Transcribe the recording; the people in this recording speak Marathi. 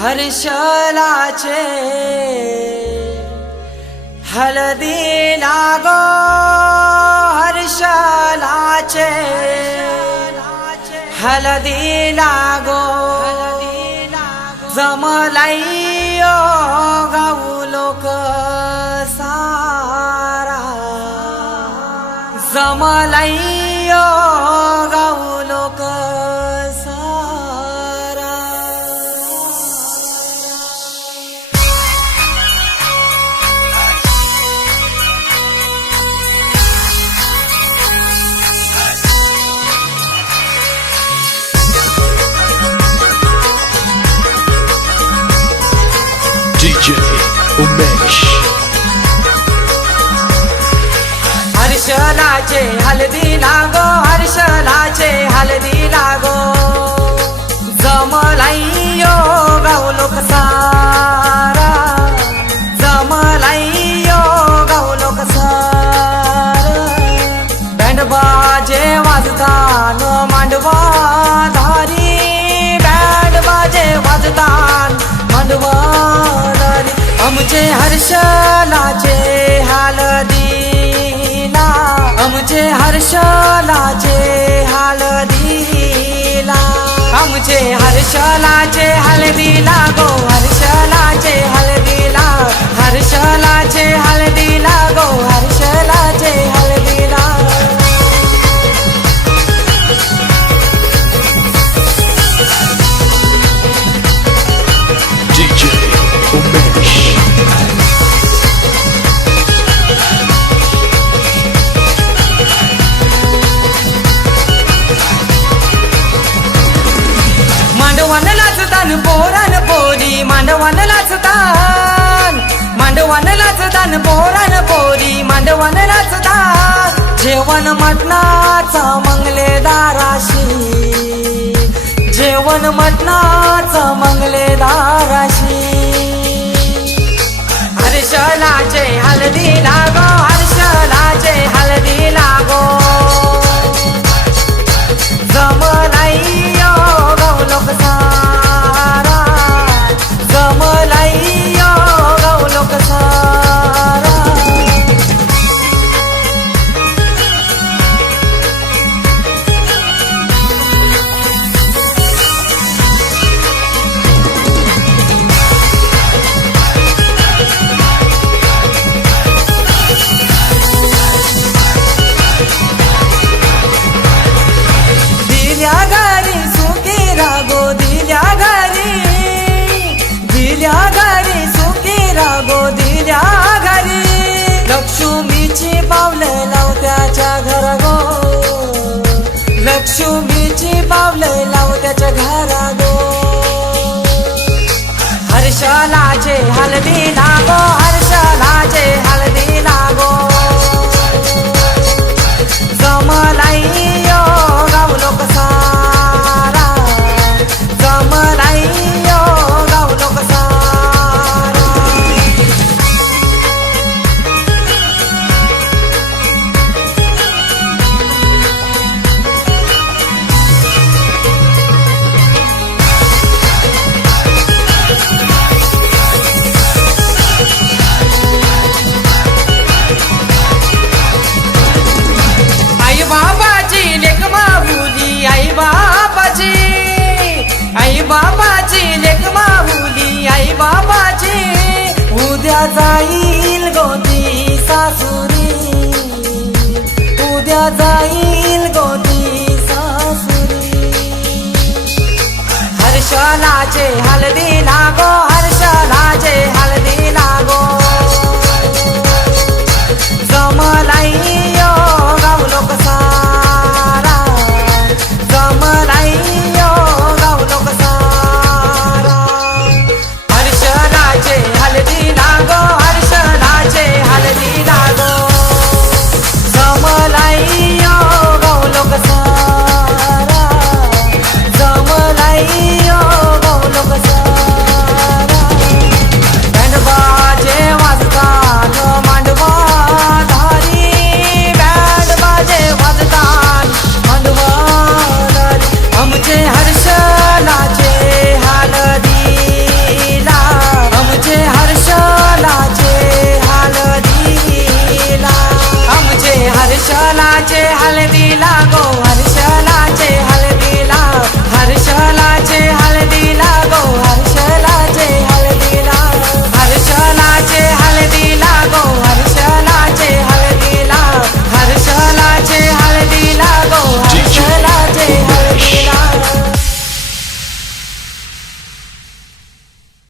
हर्षलाचे हळदीला गो हर्षलाचे हळदीला गो जमलाई गाऊ लोक सारा जमलाई गाऊ लोक सारा DJ उमेश हर्षलाचे हळदीला गो हर्षलाचे हळदीला गो जमलाई गाऊ लोक सारा जमलाई गाऊ लोक सारा बँड बाजे वाजतान मांडवा धारी बँड बाजे वाजतान मांडवा धारी आमचे हर्षलाचे हळदीला आमचे हर्षलाचे हळदीला आमचे हर्षलाचे हळदीला गो हर्षलाचे हळदीला हर्षलाचे हळदीला गो हर्षलाचे हळदीला DJ उमेश मांडवान लाचतान पोरान पोरी मांडवान लाचतान मांडवान लाचतान पोरान पोरी मांडवान लाचतान जेवण मटणाचा मंगलेदाराशी जेवण मटणाचा मंगलेदाराशी हर्षलाचे हळदीला गो हर्षलाचे हळदीला गो जमलाई गाऊ लोक सारा जमलाई गाऊ लोक सारा दिल्या घरी सुखी रागो दिल्या घरी सुखी रागो दिल्या घरी लक्ष्मीची पावले लाव त्याच्या घरा गो लक्ष्मीची पावले लाव त्याच्या घरा गो हर्षलाचे हळदीला गो हर्षलाचे हळदीला गो जमलाई गाऊ लोक सारा जमलाई गाऊ लोक सारा आई बाबाची लेक माहुली आई बाबाची लेक माहुली आई बाबाची उद्या जाईल गोती सासुरी उद्या जाईल गोती सासुरी हर्षलाचे